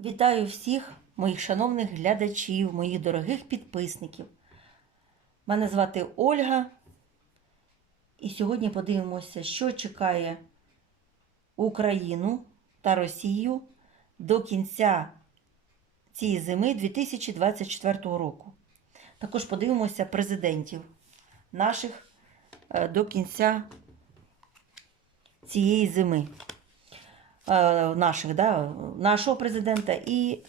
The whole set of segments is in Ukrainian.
Вітаю всіх моїх шановних глядачів, моїх дорогих підписників. Мене звати Ольга. І сьогодні подивимося, що чекає Україну та Росію до кінця цієї зими 2024 року. Також подивимося президентів наших е, до кінця цієї зими. Е, наших, да, нашого президента і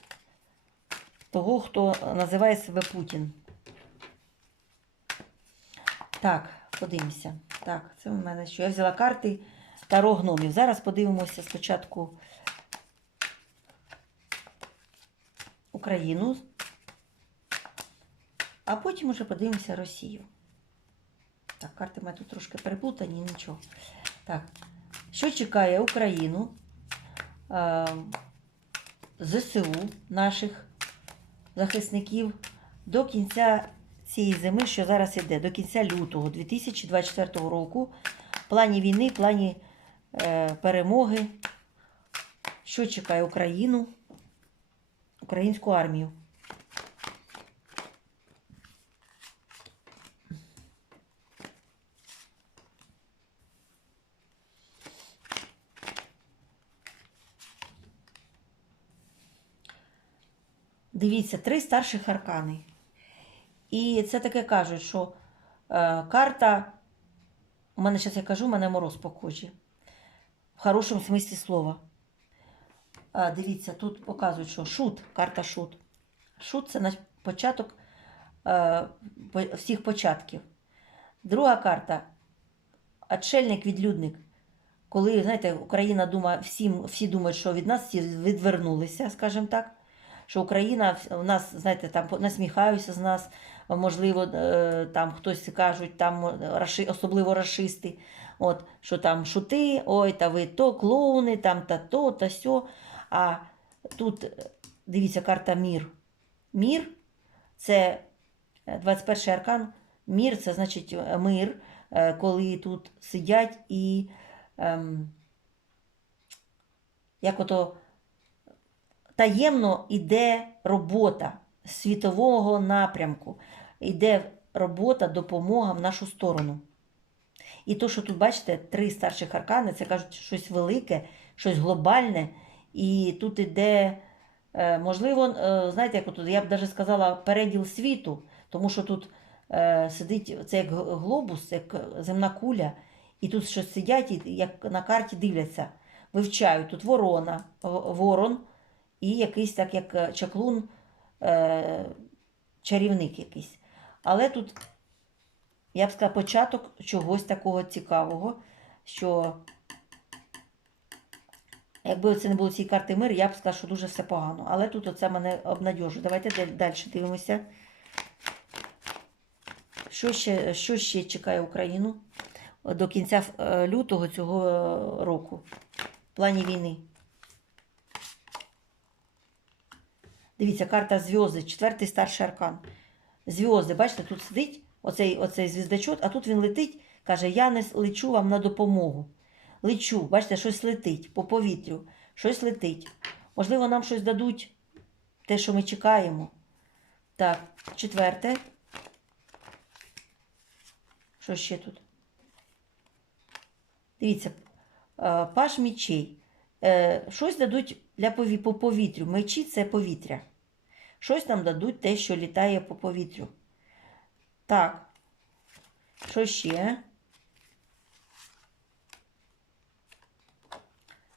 того, хто називає себе Путін. Так, подивимося. Так, це в мене що? Я взяла карти Таро гномів. Зараз подивимося спочатку Україну, а потім уже подивимося Росію. Так, карти в мене тут трошки переплутані, нічого. Так, що чекає Україну? Е, ЗСУ наших захисників до кінця цієї зими, що зараз іде, до кінця лютого 2024 року, в плані війни, в плані е, перемоги, що чекає Україну, українську армію. Дивіться, три старших аркани. І це таке кажуть, що е, карта, у мене зараз я кажу, у мене мороз по кожі. В хорошому смислі слова. А, дивіться, тут показують, що шут, карта шут. Шут це на початок е, всіх початків. Друга карта отшельник, відлюдник. Коли, знаєте, Україна думає, всім, всі думають, що від нас всі відвернулися, скажімо так що Україна в нас, знаєте, там насміхаються з нас, можливо, е, там хтось кажуть, там раши- особливо расисти, от, що там шути, ой, та ви то клоуни, там та то, та сьо. А тут, е, дивіться, карта Мір. Мір це е, 21 аркан. Мір це значить е, мир, е, коли тут сидять і ем, як ото таємно йде робота світового напрямку, йде робота, допомога в нашу сторону. І то, що тут бачите, три старших аркани, це кажуть щось велике, щось глобальне. І тут іде, е, можливо, е, знаєте, як тут, я б навіть сказала, переділ світу, тому що тут е, сидить це як глобус, як земна куля, і тут щось сидять, як на карті дивляться, вивчають тут ворона, ворон і якийсь так, як е, чаклун, е, чарівник якийсь. Але тут, я б сказала, початок чогось такого цікавого, що якби це не було цієї карти мир, я б сказала, що дуже все погано. Але тут оце мене обнадьожує. Давайте далі дивимося. Що ще, що ще чекає Україну до кінця е, лютого цього е, року в плані війни? Дивіться, карта зв'язки, четвертий старший аркан. Зв'язки, бачите, тут сидить оцей, оцей звіздачок, а тут він летить, каже: Я не лечу вам на допомогу. Лечу, бачите, щось летить по повітрю, щось летить. Можливо, нам щось дадуть, те, що ми чекаємо. Так, четверте. Що ще тут? Дивіться, е, паш мічей. Е, Щось дадуть для пові- по повітрю. Мечі це повітря. Щось нам дадуть те, що літає по повітрю. Так. Що ще?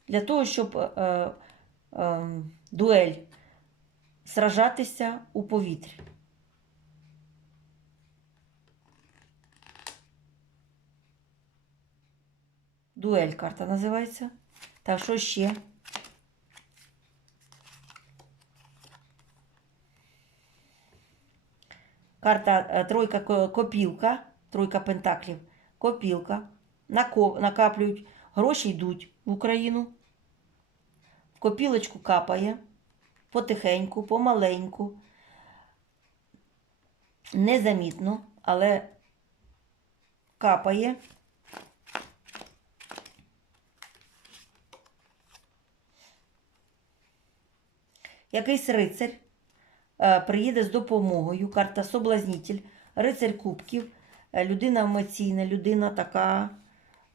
Для того, щоб е, е, дуель сражатися у повітрі. Дуель карта називається. Так, що ще? Карта е, тройка копілка, тройка пентаклів, копілка. Накаплюють, гроші йдуть в Україну. В копілочку капає потихеньку, помаленьку, незамітно, але капає. якийсь рицар е, приїде з допомогою, карта Соблазнітель, рицар кубків, е, людина емоційна, людина така,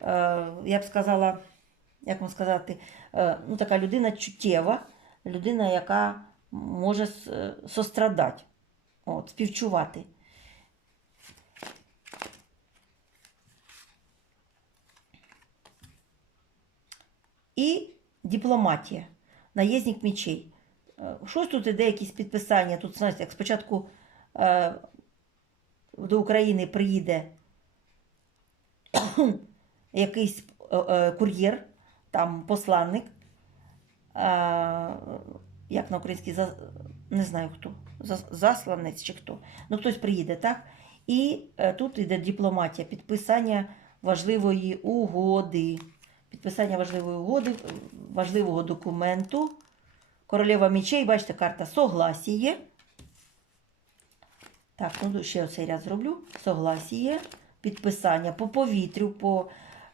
е, я б сказала, як вам сказати, е, ну, така людина чуттєва, людина, яка може е, сострадати, от, співчувати. І дипломатія, наєзник мечей. Е, Щось тут іде, якісь підписання. Тут, знаєте, як спочатку е, до України приїде якийсь е, е, кур'єр, там посланник, е, як на українській, за- не знаю хто, за- засланець чи хто. Ну, хтось приїде, так? І е, тут йде дипломатія, підписання важливої угоди. Підписання важливої угоди, важливого документу. Королева мечей, бачите, карта согласіє. Так, ну ще оцей ряд зроблю. Согласіє, підписання по повітрю, по,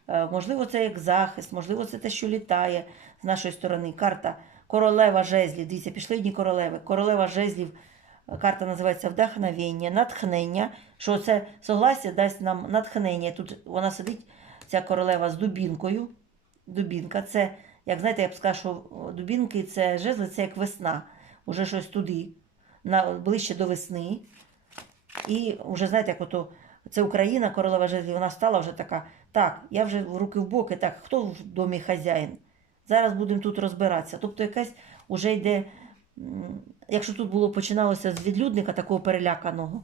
е, можливо, це як захист, можливо, це те, що літає з нашої сторони. Карта королева жезлів. Дивіться, пішли одні королеви. Королева жезлів. Карта називається вдохновення, натхнення. Що це согласія дасть нам натхнення. Тут вона сидить, ця королева з дубінкою. Дубінка це, як знаєте, я б сказала, що дубінки це жезли, це як весна. Уже щось туди, на, ближче до весни. І вже знаєте, як ото це Україна, королева жезлів, вона стала вже така. Так, я вже руки в боки, так, хто в домі хазяїн? Зараз будемо тут розбиратися. Тобто якась вже йде, якщо тут було починалося з відлюдника такого переляканого,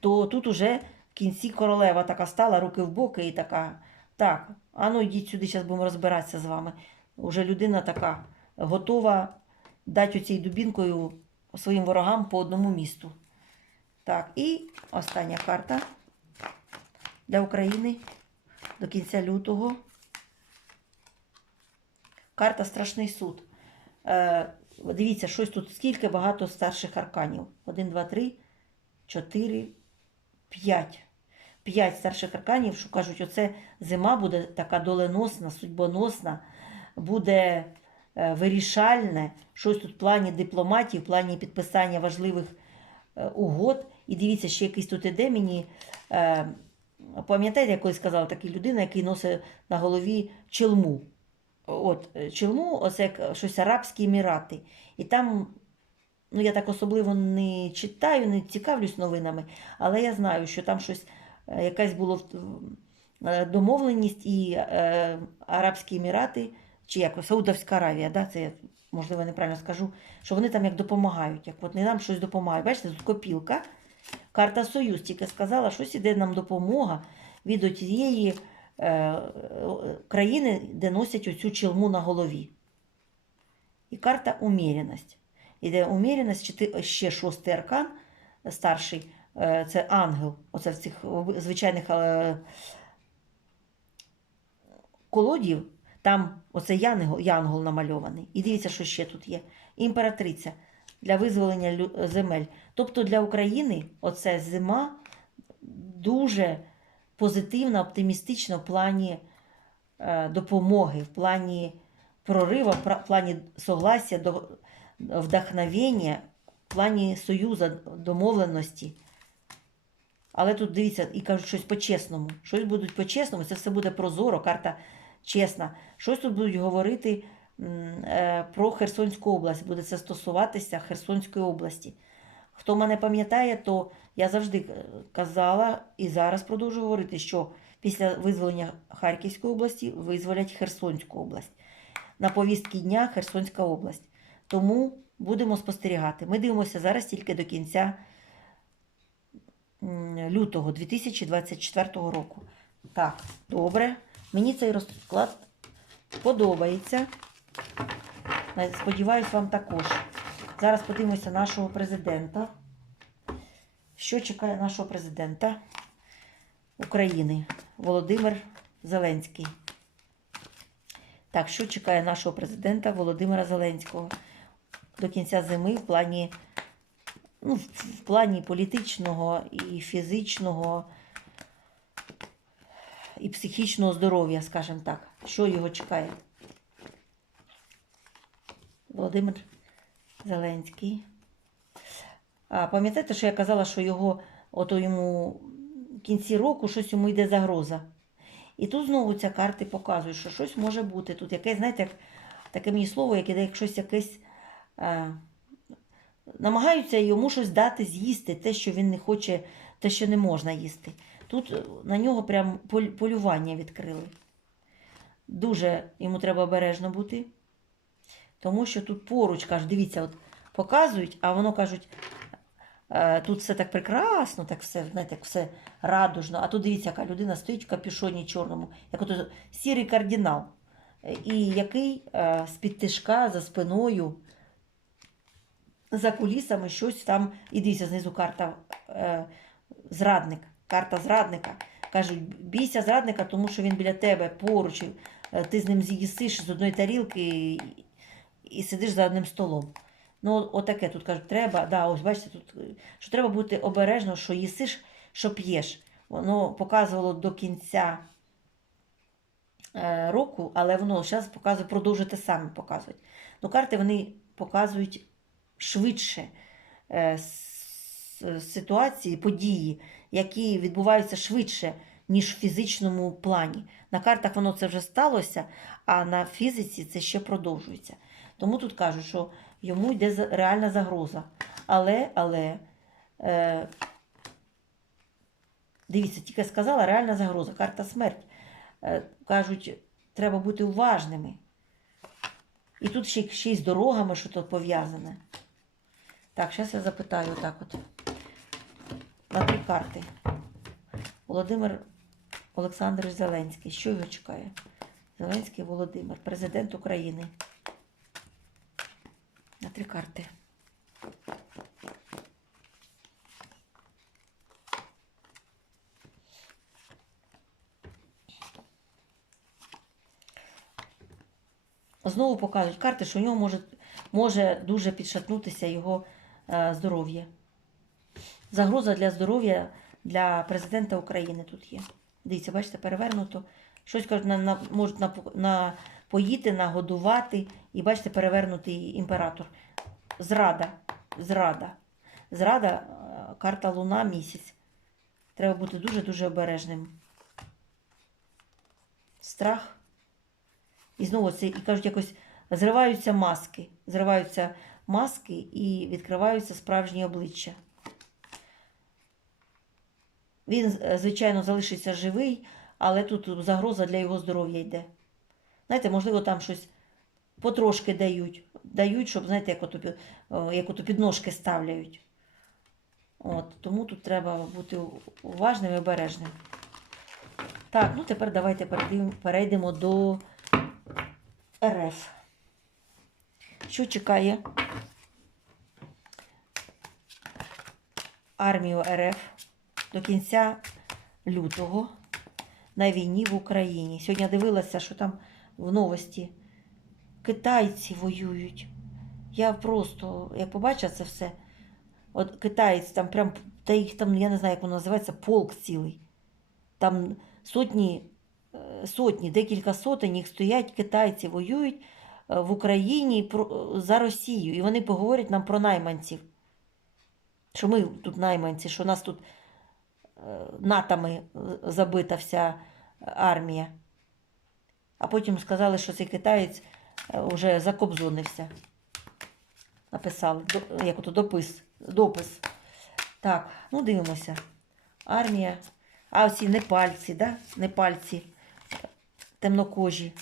то тут уже в кінці королева така стала, руки в боки і така. Так, а ну йдіть сюди, зараз будемо розбиратися з вами. Уже людина така готова дати оцій дубінкою своїм ворогам по одному місту. Так, і остання карта для України до кінця лютого. Карта Страшний суд. Е, дивіться, щось тут скільки багато старших арканів. Один, два, три, чотири, п'ять. П'ять старших арканів, що кажуть, оце зима буде така доленосна, судьбоносна, буде е, вирішальне, щось тут в плані дипломатії, в плані підписання важливих е, угод. І дивіться, ще якийсь тут іде мені. Е, пам'ятаєте, я колись сказала, така людина, який носить на голові челму. От, челму, оце як щось Арабські Емірати. І там, ну я так особливо не читаю, не цікавлюсь новинами, але я знаю, що там щось, якась була е, домовленість і е, Арабські Емірати, чи як Саудовська Аравія, да, це я, можливо, неправильно скажу, що вони там як допомагають, як от не нам щось допомагають. Бачите, тут копілка. Карта Союз тільки сказала, щось іде нам допомога від тієї е, е, країни, де носять оцю челму на голові. І карта уміряність. Іде уміряність, ще шостий аркан, старший, е, це ангел. Оце в цих звичайних е, колодів, там оце янгол, намальований. І дивіться, що ще тут є. Імператриця для визволення земель. Тобто для України оце зима дуже позитивна, оптимістична в плані е, допомоги, в плані прориву, в плані согласия, вдохновення, в плані союзу, домовленості. Але тут дивіться, і кажуть, щось по-чесному. Щось будуть по-чесному, це все буде прозоро, карта чесна. Щось тут будуть говорити е, про Херсонську область. Буде це стосуватися Херсонської області. Хто мене пам'ятає, то я завжди е, казала і зараз продовжую говорити, що після визволення Харківської області визволять Херсонську область. На повістки дня Херсонська область. Тому будемо спостерігати. Ми дивимося зараз тільки до кінця лютого 2024 року. Так, добре. Мені цей розклад подобається. Е, Сподіваюсь, вам також. Зараз подивимося нашого президента. Що чекає нашого президента України Володимир Зеленський? Так, що чекає нашого президента Володимира Зеленського до кінця зими в плані, ну, в, плані політичного і фізичного і психічного здоров'я, скажімо так. Що його чекає? Володимир Зеленський. А, пам'ятаєте, що я казала, що його ото йому в кінці року щось йому йде загроза. І тут знову ця карти показують, що щось може бути. Тут якесь, знаєте, як таке мені слово, яке як щось якесь. Е, намагаються йому щось дати з'їсти, те, що він не хоче, те, що не можна їсти. Тут е, на нього прям полювання відкрили. Дуже йому треба обережно бути. Тому що тут поруч кажуть, дивіться, от показують, а воно кажуть, е, тут все так прекрасно, так все, знаєте, як все радужно. А тут дивіться, яка людина стоїть в капюшоні чорному, як от сірий кардинал. Е, І який з-під тишка за спиною, за кулісами щось там, і дивіться, знизу карта е, зрадник, карта зрадника. Кажуть, бійся зрадника, тому що він біля тебе поруч, е, ти з ним з'їсиш з одної тарілки і, і сидиш за одним столом. Ну, отаке тут кажуть, треба, да, ось бачите, тут, що треба бути обережно, що їсиш, що п'єш. Воно показувало до кінця е, року, але воно зараз показує, продовжує саме показувати. Ну, карти вони показують швидше е, ситуації, події, які відбуваються швидше, ніж в фізичному плані. На картах воно це вже сталося, а на фізиці це ще продовжується. Тому тут кажуть, що йому йде реальна загроза. Але, але, е, дивіться, тільки сказала реальна загроза, карта смерть. Е, кажуть, треба бути уважними. І тут ще, ще й з дорогами що то пов'язане. Так, зараз я запитаю отак от. На три карти. Володимир Олександрович Зеленський. Що його чекає? Зеленський Володимир, президент України. На три карти. Знову показують карти, що у нього може, може дуже підшатнутися його здоров'я. Загроза для здоров'я для президента України тут є. Дивіться, бачите, перевернуто. Щось кажуть, на, на, можуть напо- напоїти, нагодувати. І бачите, перевернутий імператор. Зрада. Зрада. Зрада, е, карта Луна місяць. Треба бути дуже-дуже обережним. Страх. І знову це, і кажуть, якось зриваються маски. Зриваються маски і відкриваються справжні обличчя. Він, е, звичайно, залишиться живий, але тут загроза для його здоров'я йде. Знаєте, можливо, там щось потрошки дають. Дають, щоб, знаєте, як ото, підножки ставляють. От, тому тут треба бути уважним і обережним. Так, ну тепер давайте перейдемо до РФ. Що чекає армію РФ до кінця лютого на війні в Україні? Сьогодні дивилася, що там в новості китайці воюють. Я просто, як побачила це все, от китаєць там прям, та їх там, я не знаю, як воно називається, полк цілий. Там сотні е, сотні, декілька сотень їх стоять, китайці воюють е, в Україні за Росію. І вони поговорять нам про найманців. Що ми тут найманці, що у нас тут е, натами е, забита вся армія. А потім сказали, що цей китаєць е, вже закобзонився. Написали, як ото допис, допис. Так, ну дивимося. Армія. А оці непальці, да? непальці темнокожі.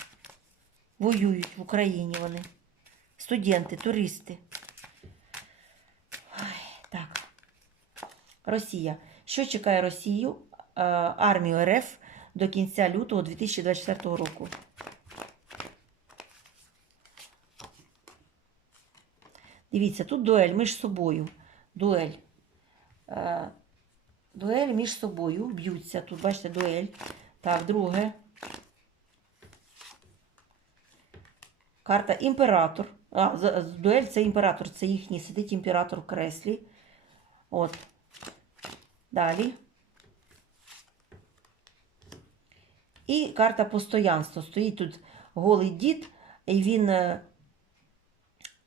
Воюють в Україні вони. Студенти, туристи. Ой, так. Росія. Що чекає Росію, е, армію РФ до кінця лютого 2024 року? Дивіться, тут дуель між собою. Дуель. Е, Дуель між собою б'ються. Тут, бачите, дуель. Так, друге. Карта імператор. А, дуель це імператор, це їхній. Сидить імператор в креслі. От. Далі. І карта постоянства. Стоїть тут голий дід, і він е,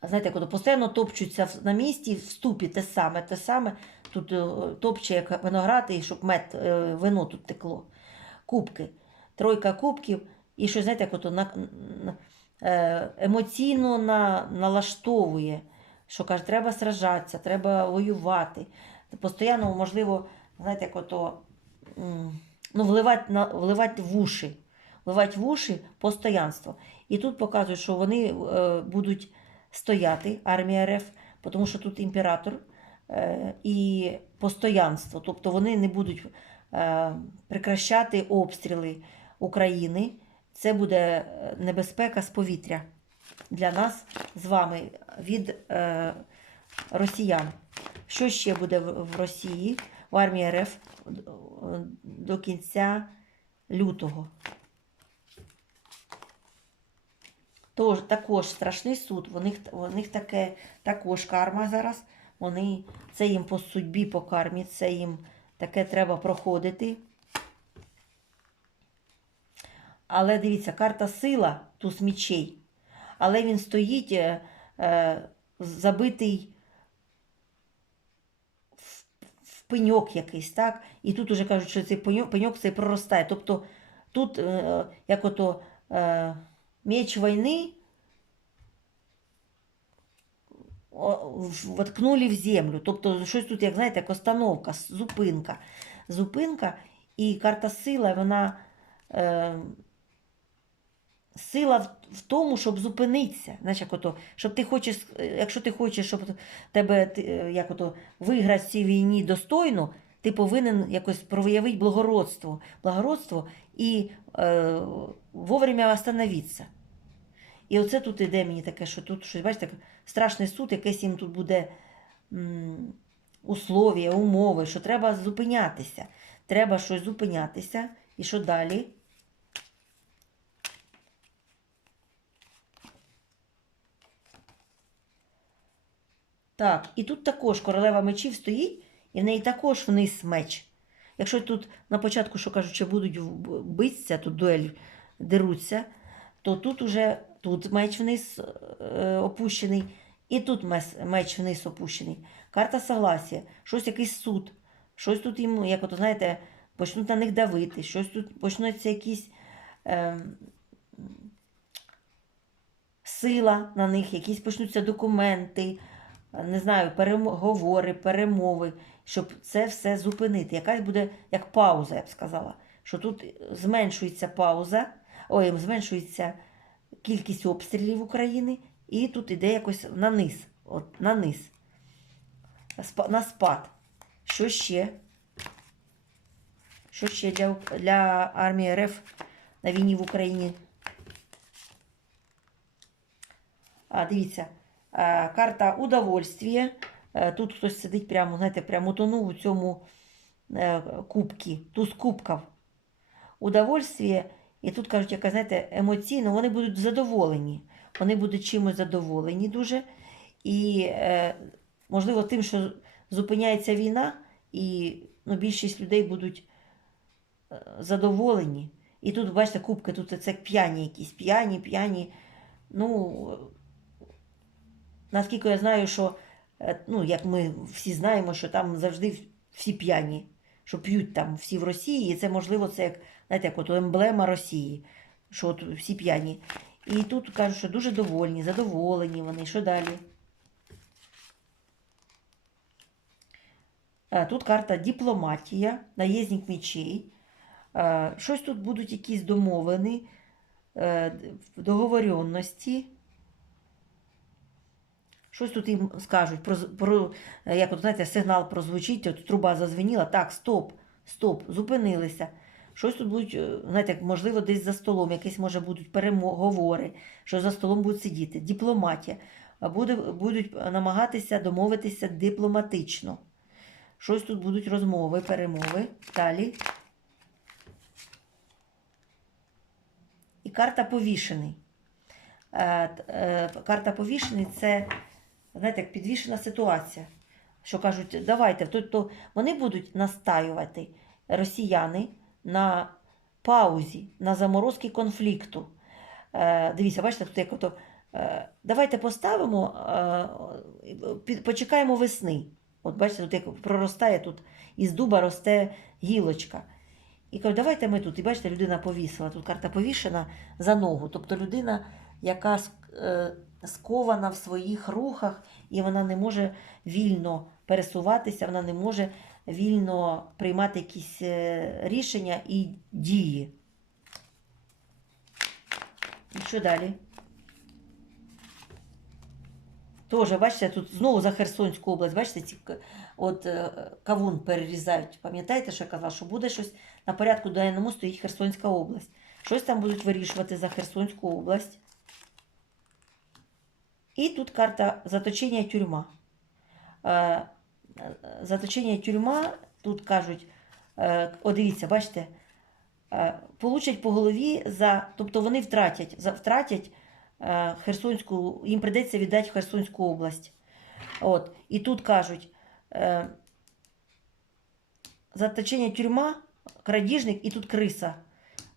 знаєте, коли постійно топчуться на місці, в ступі те саме, те саме. Тут е, топче як виноград, і щоб мед, е, вино тут текло. Кубки. Тройка кубків. І що, знаєте, як ото на, емоційно на, налаштовує, що каже, треба сражатися, треба воювати. Постійно, можливо, знаєте, як ото ну, вливати, на, вливати в уші. Вливати в уші постоянство. І тут показують, що вони е, будуть стояти, армія РФ, тому що тут імператор е, і постоянство. Тобто вони не будуть е, прекращати обстріли України. Це буде небезпека з повітря для нас з вами від росіян. Що ще буде в Росії, в армії РФ до кінця лютого? Тож, також страшний суд. У них, у них таке також карма зараз. Вони, це їм по судьбі, по кармі, це їм таке треба проходити. Але дивіться, карта сила, туз мічей. Але він стоїть е, е, забитий в, в пеньок якийсь, так? І тут уже кажуть, що цей пеньок, цей проростає. Тобто тут, е, як ото е, меч війни воткнули в землю. Тобто щось тут, як знаєте, як остановка, зупинка. Зупинка і карта сила, вона. Е, Сила в, тому, щоб зупинитися. Знаєш, як ото, щоб ти хочеш, е, якщо ти хочеш, щоб тебе е, як ото, виграти в цій війні достойно, ти повинен якось проявити благородство, благородство і е, вовремя остановитися. І оце тут іде мені таке, що тут щось, бачите, страшний суд, якесь їм тут буде м, условія, умови, що треба зупинятися. Треба щось зупинятися. І що далі? Так, і тут також королева мечів стоїть, і в неї також вниз меч. Якщо тут на початку, що кажуть, що будуть битися, тут дуель деруться, то тут уже тут меч вниз е, опущений, і тут меч вниз опущений. Карта согласія, щось якийсь суд, щось тут їм, як ото, знаєте, почнуть на них давити, щось тут почнуться якісь. Е, Сила на них, якісь почнуться документи, не знаю, переговори, перемови, щоб це все зупинити. Якась буде як пауза, я б сказала. Що тут зменшується пауза, ой, зменшується кількість обстрілів України, і тут іде якось на низ. От, на низ. На спад. Що ще? Що ще для, для армії РФ на війні в Україні? А, дивіться, карта удовольствия. Е, Тут хтось сидить прямо, знаєте, прямо утонув у цьому е, кубці, туз кубків. Удовольствие. І тут кажуть, яка, знаєте, емоційно, вони будуть задоволені. Вони будуть чимось задоволені дуже. І, е, можливо, тим, що зупиняється війна, і ну, більшість людей будуть е, задоволені. І тут, бачите, кубки, тут це п'яні якісь, п'яні, п'яні. Ну, наскільки я знаю, що, е, ну, як ми всі знаємо, що там завжди всі п'яні, що п'ють там всі в Росії, і це, можливо, це як, знаєте, як от емблема Росії, що от всі п'яні. І тут кажуть, що дуже довольні, задоволені вони. Що далі? Е, Тут карта дипломатія, наєзник мечей. Е, Щось тут будуть якісь домовини, договоренності. Щось тут їм скажуть, про, про е, як от, знаєте, сигнал прозвучить, от труба зазвеніла, так, стоп, стоп, зупинилися. Щось тут будуть, е, знаєте, можливо, десь за столом, якісь, може, будуть переговори, що за столом будуть сидіти, дипломатія. Буде, будуть намагатися домовитися дипломатично. Щось тут будуть розмови, перемови. Далі. І карта повішений. Е, Карта повішений це, знаєте, як підвішена ситуація. Що кажуть, давайте, то, то вони будуть настаювати росіяни на паузі, на заморозці конфлікту. Е, Дивіться, бачите, тут як ото Е, Давайте поставимо, е, почекаємо весни. От бачите, тут як проростає тут із дуба росте гілочка. І кажу, давайте ми тут. І бачите, людина повісила. Тут карта повішена за ногу. Тобто людина, яка е, скована в своїх рухах, і вона не може вільно пересуватися, вона не може вільно приймати якісь е, рішення і дії. І що далі? Тоже, бачите, тут знову за Херсонську область, бачите, ці от е, кавун перерізають. Пам'ятаєте, що я казала, що буде щось на порядку денному стоїть Херсонська область. Щось там будуть вирішувати за Херсонську область. І тут карта заточення тюрма. Е, е, Заточення тюрма, тут кажуть, е, о, дивіться, бачите, е, получать по голові за, тобто вони втратять, втратять е, Херсонську, їм прийдеться віддати Херсонську область. От. І тут кажуть, е, заточення тюрма, крадіжник і тут криса.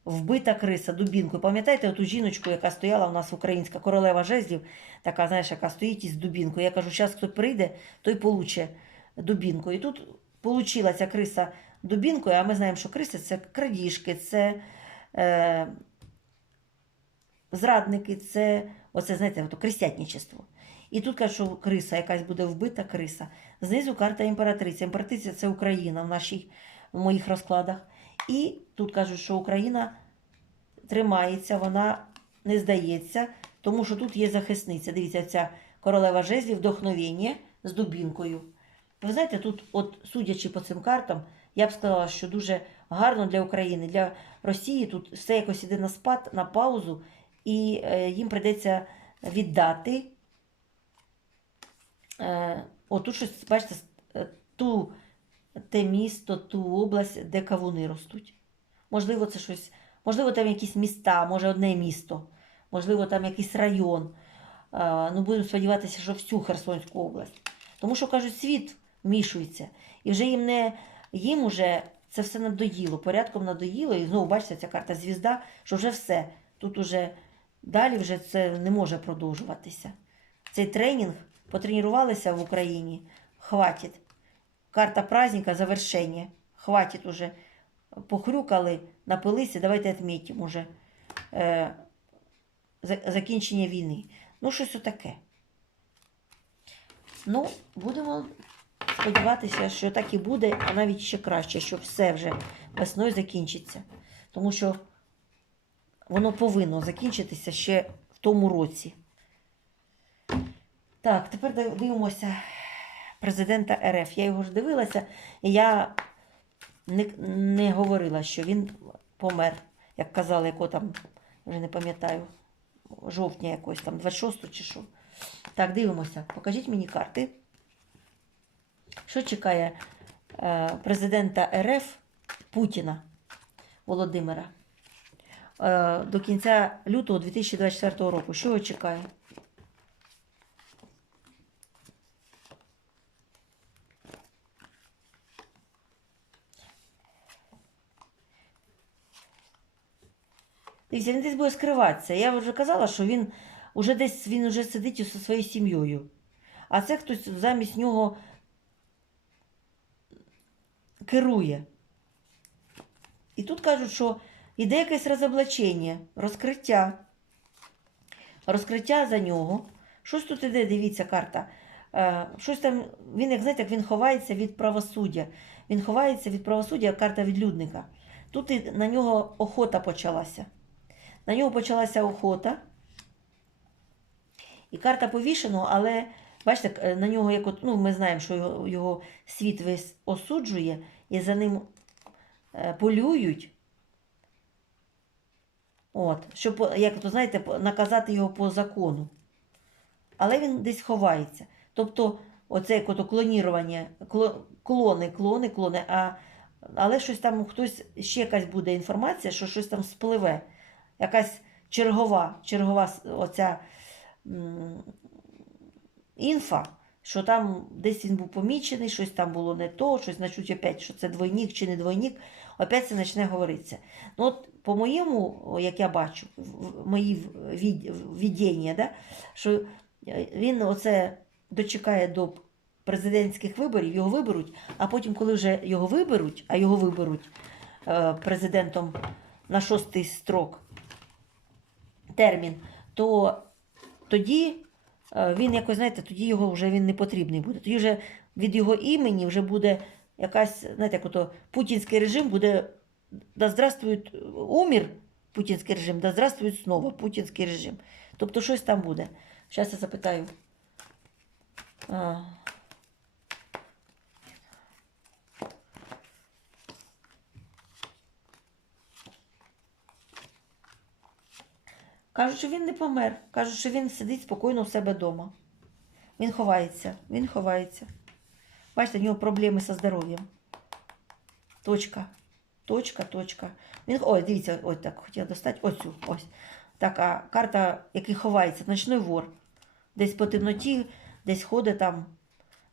Вбита криса дубінкою. Пам'ятаєте оту жіночку, яка стояла у нас українська королева жезлів, така, знаєш, яка стоїть із дубінкою. Я кажу, зараз хто прийде, той получе дубінку. І тут получила ця криса дубінкою, а ми знаємо, що криси це крадіжки, це е, зрадники, це оце, знаєте, ото крисятничество. І тут кажуть, що криса, якась буде вбита криса. Знизу карта імператриця. Імператриця це Україна в, нашій, в моїх розкладах. І тут кажуть, що Україна тримається, вона не здається, тому що тут є захисниця. Дивіться, ця королева жезлів, вдохновення з дубінкою. Ви знаєте, тут, от судячи по цим картам, я б сказала, що дуже гарно для України, для Росії тут все якось іде на спад, на паузу, і е, їм прийдеться віддати. Е, отут щось, бачите, е, ту, те місто, ту область, де кавуни ростуть. Можливо, це щось, можливо, там якісь міста, може одне місто, можливо, там якийсь район. Ну, будемо сподіватися, що всю Херсонську область. Тому що, кажуть, світ вмішується. І вже їм не їм уже це все надоїло, порядком надоїло. І знову бачите, ця карта звізда, що вже все. Тут уже далі вже це не може продовжуватися. Цей тренінг потренувалися в Україні. Хватить. Карта праздника завершення. Хватить уже. Похрюкали, напилися, давайте відмітимо уже е, закінчення війни. Ну, щось отаке. Ну, будемо сподіватися, що так і буде, а навіть ще краще, що все вже весною закінчиться. Тому що воно повинно закінчитися ще в тому році. Так, тепер дивимося президента РФ. Я його ж дивилася, і я не, не говорила, що він помер, як казали, якого там, вже не пам'ятаю, жовтня якось там, 26 чи що. Так, дивимося. Покажіть мені карти. Що чекає е, президента РФ Путіна Володимира е, до кінця лютого 2024 року? Що його чекає? Дивіться, він десь буде скриватися. Я вже казала, що він уже десь він уже сидить зі своєю сім'єю. А це хтось замість нього керує. І тут кажуть, що іде якесь розоблачення, розкриття. Розкриття за нього. Щось тут іде, дивіться, карта. Е, щось там, він, як знаєте, як він ховається від правосуддя. Він ховається від правосуддя, як карта відлюдника. Тут і на нього охота почалася. На нього почалася охота. І карта повішеного, але бачите, е, на нього як от, ну, ми знаємо, що його, його світ весь осуджує, і за ним е, полюють. От, щоб, як то знаєте, наказати його по закону. Але він десь ховається. Тобто, оце як ото клонірування, клони, клони, клони, а, але щось там хтось, ще якась буде інформація, що щось там спливе. Якась чергова, чергова оця інфа що там десь він був помічений, щось там було не то, щось значить опять, що це двойник чи не двойник, опять це почне говоритися. Ну, от по моєму, як я бачу, мої віддіння, да, що е, він оце дочекає до президентських виборів, його виберуть, а потім, коли вже його виберуть, а його виберуть е, президентом на шостий строк термін, то тоді е, він якось, знаєте, тоді його вже він не потрібний буде. Тоді вже від його імені вже буде якась, знаєте, як ото путінський режим буде да здравствует умір путінський режим, да здравствует знову путінський режим. Тобто щось там буде. Зараз я запитаю. Кажуть, що він не помер. Кажуть, що він сидить спокійно у себе вдома. Він ховається, він ховається. Бачите, в нього проблеми зі здоров'ям. Точка. Точка, точка. Він, ой, дивіться, ось так хотіла достати. Оцю, ось. Така карта, який ховається, ночний вор. Десь по темноті, десь ходить там.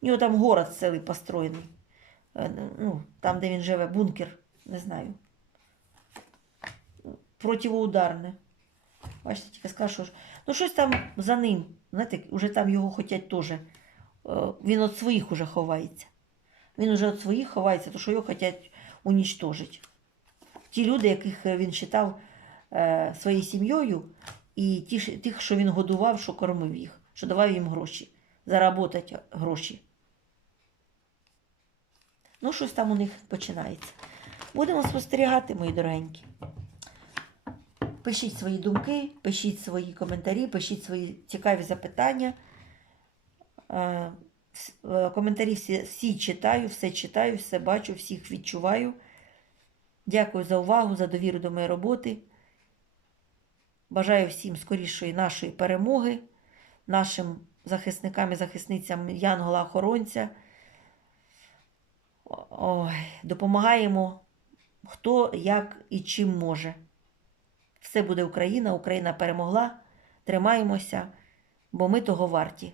У нього там город цілий построєний. Е, Ну, там, де він живе, бункер, не знаю. Противоударне. Бачите, тільки скажу, що ну щось там за ним. Знаєте, вже там його хотять теж. е, Він від своїх уже ховається. Він уже від своїх ховається, то що його хочуть унічтожити. Ті люди, яких е, він вважав е, своєю сім'єю, і тих, що він годував, що кормив їх, що давав їм гроші, заработати гроші. Ну, щось там у них починається. Будемо спостерігати, мої дорогенькі. Пишіть свої думки, пишіть свої коментарі, пишіть свої цікаві запитання. Е, е, Коментарі всі, всі читаю, все читаю, все бачу, всіх відчуваю. Дякую за увагу, за довіру до моєї роботи. Бажаю всім скорішої нашої перемоги, нашим захисникам і захисницям Янгола-охоронця. Ой, допомагаємо хто як і чим може. Все буде Україна, Україна перемогла. Тримаємося, бо ми того варті.